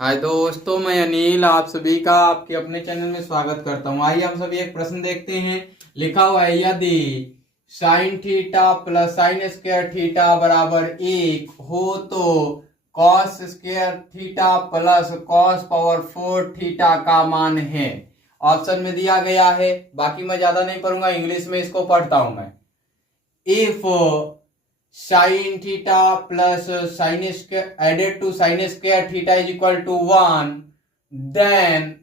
हाय दोस्तों, मैं अनिल आप सभी का आपके अपने चैनल में स्वागत करता हूं। आइए हम सभी एक प्रश्न देखते हैं। लिखा हुआ है, यदि sign theta plus sine square theta बराबर 1 हो तो cos square theta plus cos power 4 theta का मान है। ऑप्शन में दिया गया है, बाकी मैं ज्यादा नहीं पढ़ूंगा, इंग्लिश में इसको पढ़ता हूं मैं। If sin theta plus sin square added to sin square theta is equal to 1, then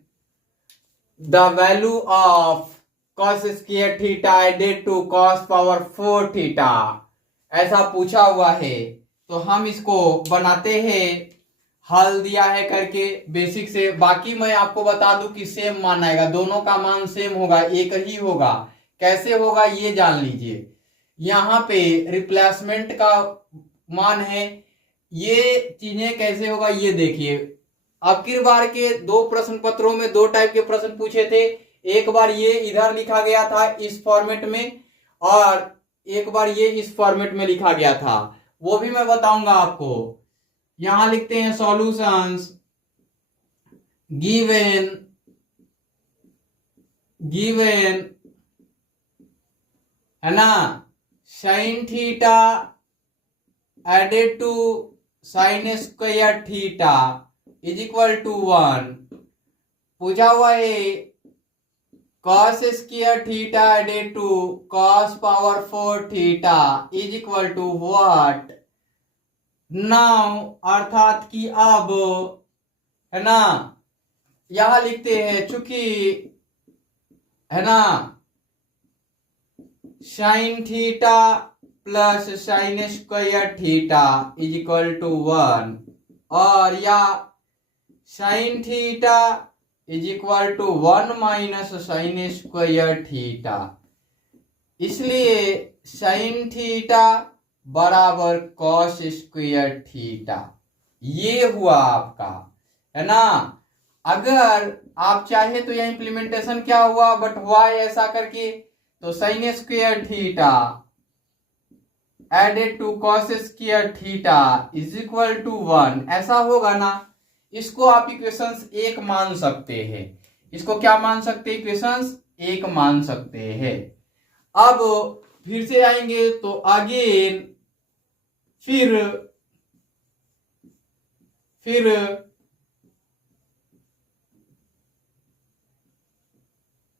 the value of cos square theta added to cos power 4 theta, ऐसा पूछा हुआ है। तो हम इसको बनाते हैं, हल दिया है करके बेसिक से। बाकी मैं आपको बता दूं कि सेम मान आएगा, दोनों का मान सेम होगा, एक ही होगा। कैसे होगा ये जान लीजिए। यहाँ पे रिप्लेसमेंट का मान है, ये चीजें कैसे होगा ये देखिए। आखिर बार के दो प्रश्न पत्रों में दो टाइप के प्रश्न पूछे थे। एक बार ये इधर लिखा गया था इस फॉर्मेट में, और एक बार ये इस फॉर्मेट में लिखा गया था, वो भी मैं बताऊंगा आपको। यहां लिखते हैं सॉल्यूशंस गिवन है ना, sine theta added to sine square theta is equal to 1। पूछा हुआ है cos square theta added to cos power 4 theta is equal to what. Now अर्थात कि अब, है ना, यहां लिखते हैं चूंकि, है ना, sine theta plus sine square theta is equal to 1, और या sine theta is equal to 1 minus sine square theta. इसलिए साइन थीटा बराबर कॉस स्क्वायर थीटा, ये हुआ आपका, है ना। अगर आप चाहे तो यह इंप्लीमेंटेशन क्या हुआ, बट हुआ ऐसा करके, तो sine square theta added to cos square theta is equal to 1, ऐसा होगा ना। इसको आप इक्वेशंस 1 मान सकते हैं। इसको क्या मान सकते हैं, इक्वेशंस 1 मान सकते हैं। अब फिर से आएंगे तो अगेन फिर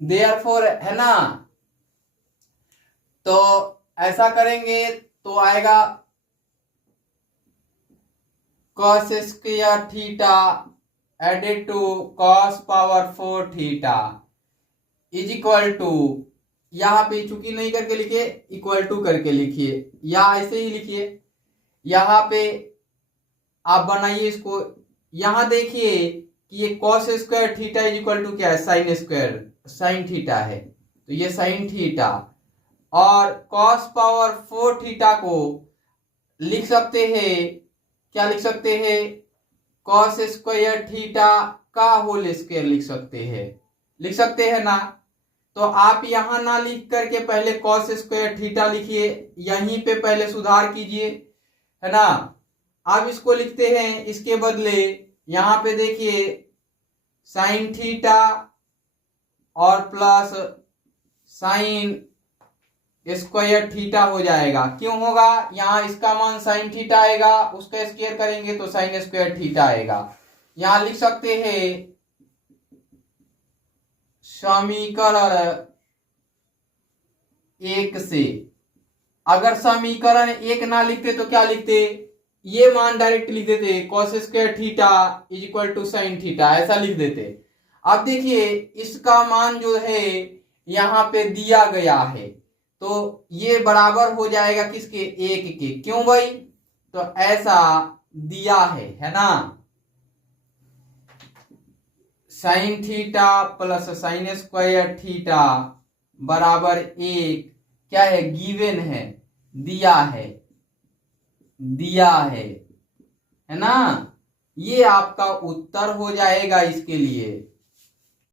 देयरफॉर, है ना, तो ऐसा करेंगे तो आएगा cos square theta added to cos power 4 theta is equal to, यहां पे चूंकि नहीं करके लिखिए, इक्वल टू करके लिखिए, या ऐसे ही लिखिए। यहां पे आप बनाइए इसको। यहां देखिए कि ये cos square theta is equal to क्या है, साइन स्क्वायर, साइन थीटा है, तो ये साइन थीटा, और कॉस पावर 4 थीटा को लिख सकते हैं, क्या लिख सकते हैं, कॉस स्क्वायर थीटा का होल स्क्वायर लिख सकते हैं ना। तो आप यहां ना लिख करके पहले कॉस स्क्वायर थीटा लिखिए, यहीं पे पहले सुधार कीजिए, है ना। अब इसको लिखते हैं, इसके बदले यहां पे देखिए साइन थीटा और प्लस साइन स्क्वायर थीटा हो जाएगा। क्यों होगा, यहां इसका मान साइन थीटा आएगा, उसका स्क्वायर करेंगे तो साइन स्क्वायर थीटा आएगा। यहां लिख सकते हैं समीकरण 1 से। अगर समीकरण 1 ना लिखते तो क्या लिखते, ये मान डायरेक्ट लिख देते, cos square theta is equal to sine theta, ऐसा लिख देते। अब देखिए इसका मान जो है यहां पे दिया गया है, तो ये बराबर हो जाएगा किसके, 1 के। क्यों भाई, तो ऐसा दिया है ना। Sine theta plus sine square theta बराबर 1 क्या है, गिवन है, दिया है ना। ये आपका उत्तर हो जाएगा इसके लिए।